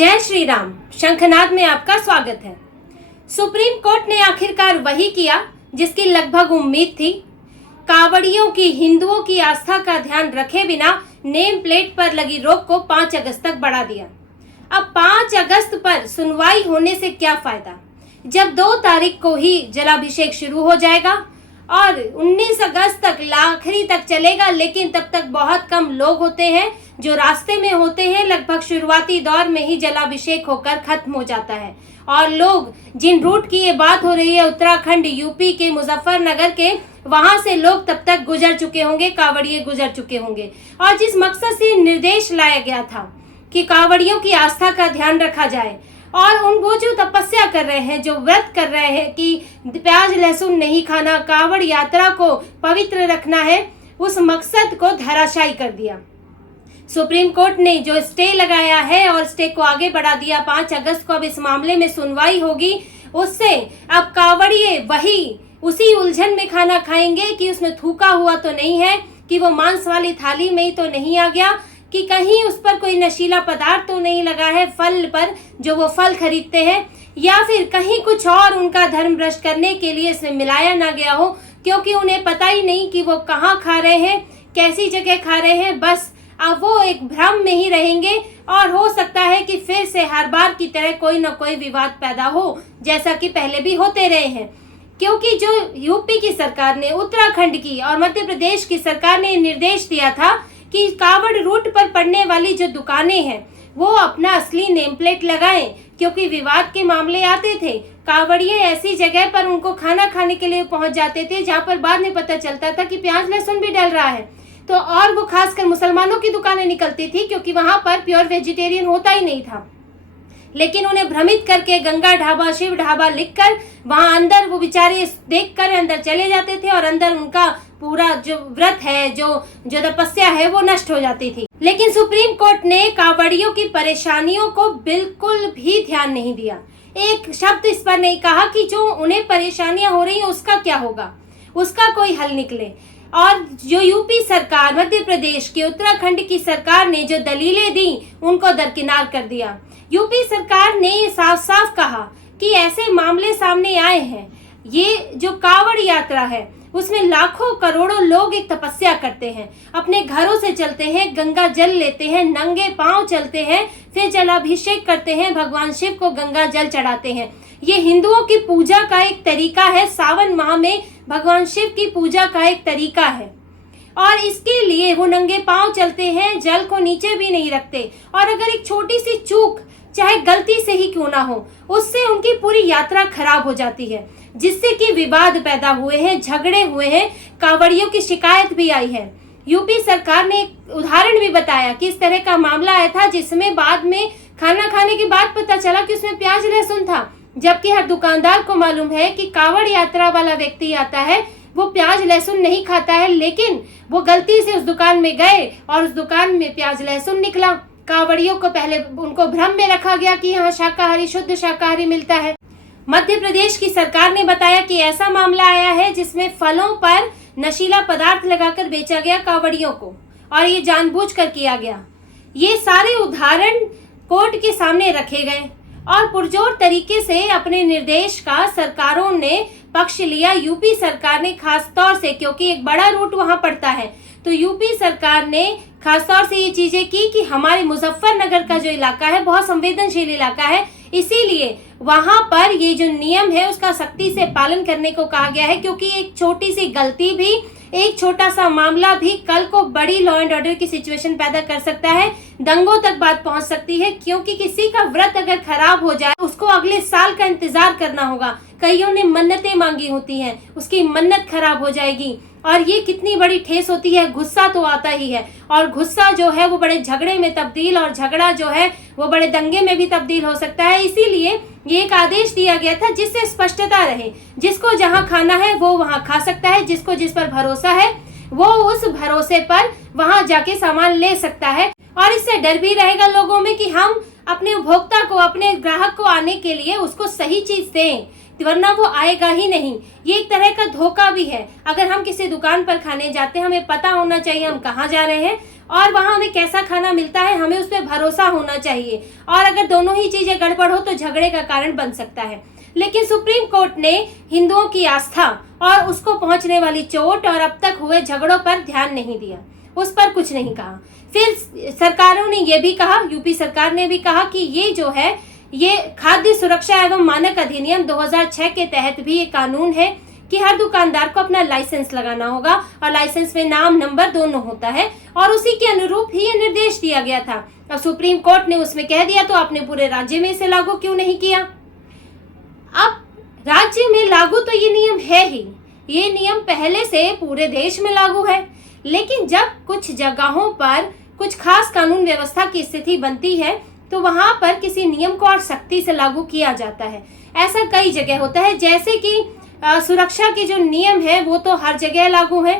जय श्री राम। शंखनाद में आपका स्वागत है। सुप्रीम कोर्ट ने आखिरकार वही किया जिसकी लगभग उम्मीद थी। कावड़ियों की हिंदुओं की आस्था का ध्यान रखे बिना नेम प्लेट पर लगी रोक को 5 अगस्त तक बढ़ा दिया। अब 5 अगस्त पर सुनवाई होने से क्या फायदा, जब 2 तारीख को ही जलाभिषेक शुरू हो जाएगा और 19 अगस्त तक आखिरी तक चलेगा। लेकिन तब तक बहुत कम लोग होते हैं जो रास्ते में होते हैं। लगभग शुरुआती दौर में ही जलाभिषेक होकर खत्म हो जाता है और लोग जिन रूट की ये बात हो रही है, उत्तराखंड यूपी के मुजफ्फरनगर के, वहां से लोग तब तक गुजर चुके होंगे, कांवड़िए गुजर चुके होंगे। और जिस मकसद से निर्देश लाया गया था कि कांवड़ियों की आस्था का ध्यान रखा जाए और वो जो तपस्या कर रहे हैं, जो व्रत कर रहे हैं कि प्याज लहसुन नहीं खाना, कांवड़ यात्रा को पवित्र रखना है, उस मकसद को धराशायी कर दिया। सुप्रीम कोर्ट ने जो स्टे लगाया है और स्टे को आगे बढ़ा दिया। 5 अगस्त को अब इस मामले में सुनवाई होगी। उससे अब कांवड़िए उसी उलझन में खाना खाएंगे कि उसमें थूका हुआ तो नहीं है, कि वो मांस वाली थाली में ही तो नहीं आ गया, कि कहीं उस पर कोई नशीला पदार्थ तो नहीं लगा है फल पर, जो वो फल खरीदते हैं, या फिर कहीं कुछ और उनका धर्म भ्रष्ट करने के लिए इसमें मिलाया ना गया हो, क्योंकि उन्हें पता ही नहीं कि वो कहाँ खा रहे हैं, कैसी जगह खा रहे हैं। बस अब वो एक भ्रम में ही रहेंगे और हो सकता है कि फिर से हर बार की तरह कोई ना कोई विवाद पैदा हो, जैसा कि पहले भी होते रहे हैं। क्योंकि जो यूपी की सरकार ने, उत्तराखंड की और मध्य प्रदेश की सरकार ने निर्देश दिया था कि कांवड़ रूट पर पड़ने वाली जो दुकानें हैं वो अपना असली नेम प्लेट लगाएं, क्योंकि विवाद के मामले आते थे। कांवड़िए ऐसी जगह पर उनको खाना खाने के लिए पहुंच जाते थे जहां पर बाद में पता चलता था कि प्याज लहसुन भी डल रहा है। तो और वो खासकर मुसलमानों की दुकानें निकलती थी, क्योंकि वहां पर प्योर वेजिटेरियन होता ही नहीं था। लेकिन उन्हें भ्रमित करके गंगा ढाबा, शिव ढाबा लिखकर वहां अंदर वो बेचारे देखकर अंदर चले जाते थे और अंदर उनका पूरा जो व्रत है, जो तपस्या है, वो नष्ट हो जाती थी। लेकिन सुप्रीम कोर्ट ने कांवड़ियों की परेशानियों को बिल्कुल भी ध्यान नहीं दिया। एक शब्द इस पर नहीं कहा कि जो उन्हें परेशानियां हो रही हैं उसका क्या होगा, उसका कोई हल निकले। और जो यूपी सरकार, मध्य प्रदेश की, उत्तराखंड की सरकार ने जो दलीलें दी उनको दरकिनार कर दिया। यूपी सरकार ने ये साफ साफ कहा कि ऐसे मामले सामने आए हैं, ये जो कांवड़ यात्रा है उसमें लाखों करोड़ों लोग एक तपस्या करते हैं, अपने घरों से चलते हैं, गंगा जल लेते हैं, नंगे पांव चलते हैं, फिर जलाभिषेक करते हैं, भगवान शिव को गंगा जल चढ़ाते हैं। ये हिंदुओं की पूजा का एक तरीका है। सावन माह में भगवान शिव की पूजा का एक तरीका है और इसके लिए वो नंगे पांव चलते हैं, जल को नीचे भी नहीं रखते। और अगर एक छोटी सी चूक, चाहे गलती से ही क्यों ना हो, उससे उनकी पूरी यात्रा खराब हो जाती है, जिससे कि विवाद पैदा हुए हैं, झगड़े हुए हैं, कांवड़ियों की शिकायत भी आई है। यूपी सरकार ने एक उदाहरण भी बताया कि इस तरह का मामला आया था, जिसमें बाद में खाना खाने के बाद पता चला कि उसमें प्याज लहसुन था, जबकि हर दुकानदार को मालूम है कि कांवड़ यात्रा वाला व्यक्ति आता है वो प्याज लहसुन नहीं खाता है। लेकिन वो गलती से उस दुकान में गए और उस दुकान में प्याज लहसुन निकला। कांवड़ियों को पहले उनको भ्रम में रखा गया कि यहाँ शाकाहारी, शुद्ध शाकाहारी मिलता है। मध्य प्रदेश की सरकार ने बताया कि ऐसा मामला आया है जिसमें फलों पर नशीला पदार्थ लगाकर बेचा गया कांवड़ियों को, और ये जानबूझकर किया गया। ये सारे उदाहरण कोर्ट के सामने रखे गए और पुरजोर तरीके से अपने निर्देश का सरकारों ने पक्ष लिया। यूपी सरकार ने खास तौर से, क्योंकि एक बड़ा रूट वहां पड़ता है, तो यूपी सरकार ने खासतौर से ये चीजें की कि हमारे मुजफ्फरनगर का जो इलाका है बहुत संवेदनशील इलाका है, इसीलिए वहां पर ये जो नियम है उसका सख्ती से पालन करने को कहा गया है। क्योंकि एक छोटी सी गलती भी, एक छोटा सा मामला भी कल को बड़ी लॉ एंड ऑर्डर की सिचुएशन पैदा कर सकता है, दंगों तक बात पहुंच सकती है। क्योंकि किसी का व्रत अगर खराब हो जाए उसको अगले साल का इंतजार करना होगा। कईयों ने मन्नतें मांगी होती हैं, उसकी मन्नत खराब हो जाएगी और ये कितनी बड़ी ठेस होती है। गुस्सा तो आता ही है और गुस्सा जो है वो बड़े झगड़े में तब्दील, और झगड़ा जो है वो बड़े दंगे में भी तब्दील हो सकता है। इसीलिए ये एक आदेश दिया गया था जिससे स्पष्टता रहे, जिसको जहां खाना है वो वहां खा सकता है, जिसको जिस पर भरोसा है वो उस भरोसे पर वहां जाके सामान ले सकता है। और इससे डर भी रहेगा लोगों में कि हम अपने उपभोक्ता को, अपने ग्राहक को आने के लिए उसको सही चीज दें, वरना वो आएगा ही नहीं। ये एक तरह का धोखा भी है। अगर हम किसी दुकान पर खाने जाते हैं, हमें पता होना चाहिए हम कहाँ जा रहे हैं और वहाँ हमें कैसा खाना मिलता है, हमें उस पर भरोसा होना चाहिए। और अगर दोनों ही चीजें गड़बड़ हो तो झगड़े का कारण बन सकता है। लेकिन सुप्रीम कोर्ट ने हिंदुओं की आस्था और उसको पहुंचने वाली चोट और अब तक हुए झगड़ों पर ध्यान नहीं दिया, उस पर कुछ नहीं कहा। फिर सरकारों ने ये भी कहा, यूपी सरकार ने भी कहा कि ये जो है ये खाद्य सुरक्षा एवं मानक अधिनियम 2006 के तहत भी ये कानून है कि हर दुकानदार को अपना लाइसेंस लगाना होगा और लाइसेंस में नाम नंबर दोनों होता है और उसी के अनुरूप ही ये निर्देश दिया गया था। अब सुप्रीम कोर्ट ने उसमें कह दिया तो आपने पूरे राज्य में इसे लागू क्यों नहीं किया? अब राज्य में लागू तो ये नियम है ही, ये नियम पहले से पूरे देश में लागू है, लेकिन जब कुछ जगहों पर कुछ खास कानून व्यवस्था की स्थिति बनती है तो वहां पर किसी नियम को और सख्ती से लागू किया जाता है। ऐसा कई जगह होता है, जैसे कि सुरक्षा के जो नियम है वो तो हर जगह लागू है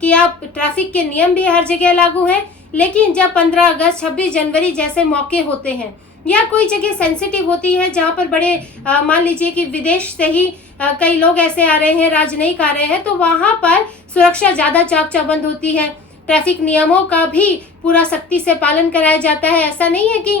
कि आप ट्रैफिक के नियम भी हर जगह लागू है, लेकिन जब 15 अगस्त 26 जनवरी जैसे मौके होते हैं या कोई जगह सेंसिटिव होती है जहां पर बड़े मान लीजिए कि विदेश से ही कई लोग ऐसे आ रहे हैं, राजनयिक आ रहे हैं, तो वहां पर सुरक्षा ज्यादा चाक चौबंद होती है। ट्रैफिक नियमों का भी पूरा सख्ती से पालन कराया जाता है। ऐसा नहीं है कि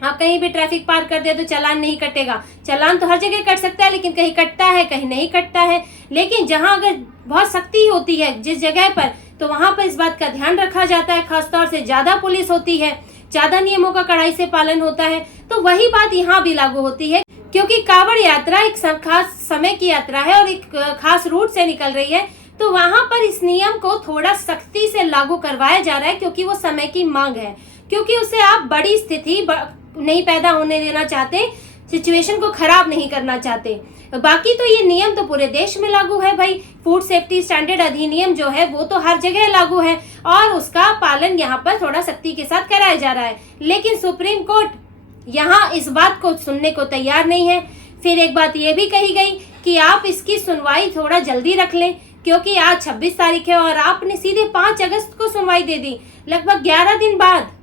आप कहीं भी ट्रैफिक पार कर दे तो चालान नहीं कटेगा। चालान तो हर जगह कट सकता है, लेकिन कहीं कटता है कहीं नहीं कटता है। लेकिन जहां अगर बहुत सख्ती होती है जिस जगह पर, तो वहां पर इस बात का ध्यान रखा जाता है। खासतौर से ज्यादा पुलिस होती है, ज्यादा नियमों का कड़ाई से पालन होता है। तो वही बात यहाँ भी लागू होती है, क्योंकि कांवड़ यात्रा एक खास समय की यात्रा है और एक खास रूट से निकल रही है, तो वहां पर इस नियम को थोड़ा सख्ती से लागू करवाया जा रहा है, क्योंकि वो समय की मांग है, क्योंकि उससे आप बड़ी स्थिति नहीं पैदा होने देना चाहते, सिचुएशन को खराब नहीं करना चाहते। बाकी तो ये नियम तो पूरे देश में लागू है भाई। फूड सेफ्टी स्टैंडर्ड अधिनियम जो है वो तो हर जगह लागू है और उसका पालन यहाँ पर थोड़ा सख्ती के साथ कराया जा रहा है। लेकिन सुप्रीम कोर्ट यहाँ इस बात को सुनने को तैयार नहीं है। फिर एक बात ये भी कही गई कि आप इसकी सुनवाई थोड़ा जल्दी रख लें, क्योंकि आज 26 तारीख है और आपने सीधे 5 अगस्त को सुनवाई दे दी। लगभग 11 दिन बाद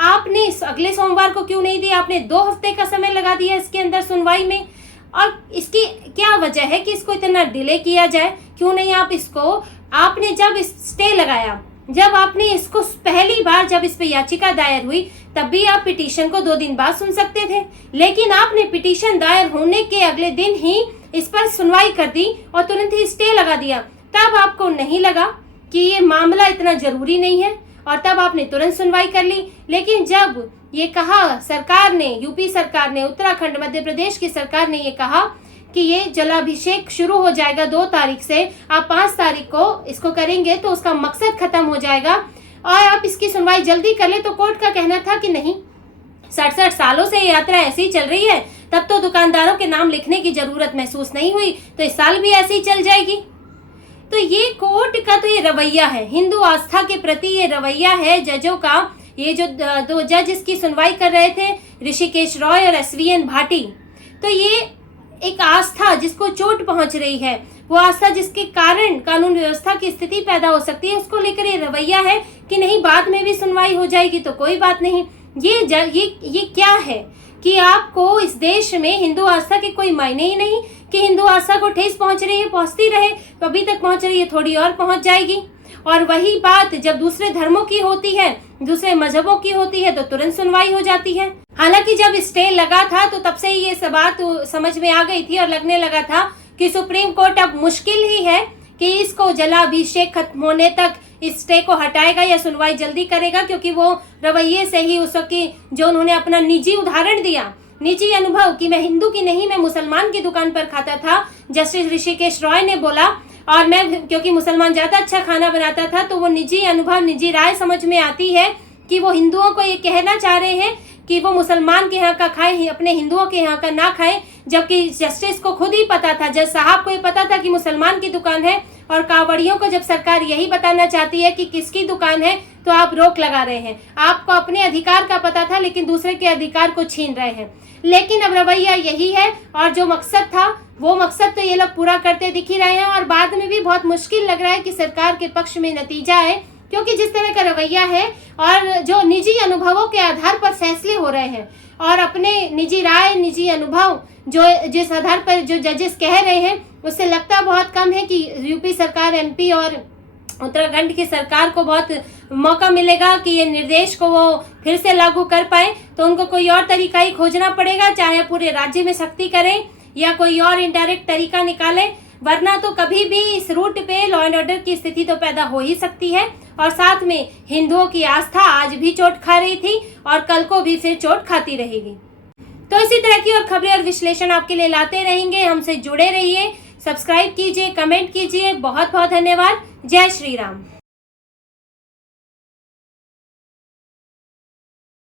आपने इस अगले सोमवार को क्यों नहीं दी? आपने 2 हफ्ते का समय लगा दिया इसके अंदर सुनवाई में। और इसकी क्या वजह है कि इसको इतना डिले किया जाए? क्यों नहीं आप इसको, आपने जब स्टे लगाया, जब आपने इसको पहली बार जब इस पे याचिका दायर हुई, तब भी आप पिटीशन को 2 दिन बाद सुन सकते थे, लेकिन आपने पिटीशन दायर होने के अगले दिन ही इस पर सुनवाई कर दी और तुरंत ही स्टे लगा दिया। तब आपको नहीं लगा कि ये मामला इतना जरूरी नहीं है और तब आपने तुरंत सुनवाई कर ली। लेकिन जब ये कहा सरकार ने, यूपी सरकार ने, उत्तराखंड, मध्य प्रदेश की सरकार ने ये कहा कि ये जलाभिषेक शुरू हो जाएगा 2 तारीख से, आप 5 तारीख को इसको करेंगे तो उसका मकसद खत्म हो जाएगा और आप इसकी सुनवाई जल्दी कर ले, तो कोर्ट का कहना था कि नहीं, 67 सालों से ये यात्रा ऐसी ही चल रही है, तब तो दुकानदारों के नाम लिखने की जरूरत महसूस नहीं हुई, तो इस साल भी ऐसे ही चल जाएगी। तो ये कोर्ट का तो ये रवैया है, हिंदू आस्था के प्रति ये रवैया है जजों का। ये जो 2 जज इसकी सुनवाई कर रहे थे, ऋषिकेश रॉय और SVN भाटी, तो ये एक आस्था जिसको चोट पहुंच रही है, वो आस्था जिसके कारण कानून व्यवस्था की स्थिति पैदा हो सकती है, उसको लेकर ये रवैया है कि नहीं बाद में भी सुनवाई हो जाएगी तो कोई बात नहीं। ये क्या है कि आपको इस देश में हिंदू आस्था के कोई मायने ही नहीं कि हिंदू आस्था को ठेस पहुंच रही है, पहुंचती रहे, तो अभी तक पहुंच रही है, थोड़ी और पहुंच जाएगी। और वही बात जब दूसरे धर्मों की होती है, दूसरे मजहबों की होती है, तो तुरंत सुनवाई हो जाती है। हालांकि जब स्टे लगा था तो तब से ही ये सब बात समझ में आ गई थी और लगने लगा था कि सुप्रीम कोर्ट अब मुश्किल ही है कि इसको जलाभिषेक खत्म होने तक इस स्टे को हटाएगा या सुनवाई जल्दी करेगा, क्योंकि वो रवैये से ही उस वक्त जो उन्होंने अपना निजी उदाहरण दिया, निजी अनुभव कि मैं हिंदू की नहीं, मैं मुसलमान की दुकान पर खाता था, जस्टिस ऋषिकेश रॉय ने बोला, और मैं क्योंकि मुसलमान ज्यादा अच्छा खाना बनाता था, तो वो निजी अनुभव, निजी राय समझ में आती है कि वो हिंदुओं को ये कहना चाह रहे हैं कि वो मुसलमान के यहाँ का खाए, अपने हिंदुओं के यहाँ का ना खाए, जबकि जस्टिस को खुद ही पता था, जज साहब को ये पता था कि मुसलमान की दुकान है, और कांवड़ियों को जब सरकार यही बताना चाहती है कि किसकी दुकान है तो आप रोक लगा रहे हैं। आपको अपने अधिकार का पता था लेकिन दूसरे के अधिकार को छीन रहे हैं। लेकिन अब रवैया यही है और जो मकसद था वो मकसद तो ये लोग पूरा करते दिख ही रहे हैं, और बाद में भी बहुत मुश्किल लग रहा है कि सरकार के पक्ष में नतीजा आए, क्योंकि जिस तरह का रवैया है और जो निजी अनुभवों के आधार पर फैसले हो रहे हैं और अपने निजी राय, निजी अनुभव जो जिस आधार पर जो जजेस कह रहे हैं, उससे लगता बहुत कम है कि यूपी सरकार, एमपी और उत्तराखंड की सरकार को बहुत मौका मिलेगा कि ये निर्देश को वो फिर से लागू कर पाए। तो उनको कोई और तरीका ही खोजना पड़ेगा, चाहे पूरे राज्य में सख्ती करें या कोई और इनडायरेक्ट तरीका निकालें, वरना तो कभी भी इस रूट पे लॉ एंड ऑर्डर की स्थिति तो पैदा हो ही सकती है। और साथ में हिंदुओं की आस्था आज भी चोट खा रही थी और कल को भी फिर चोट खाती रहेगी। तो इसी तरह की और खबरें और विश्लेषण आपके लिए लाते रहेंगे। हमसे जुड़े रहिए, सब्सक्राइब कीजिए, कमेंट कीजिए। बहुत बहुत धन्यवाद। जय श्री राम।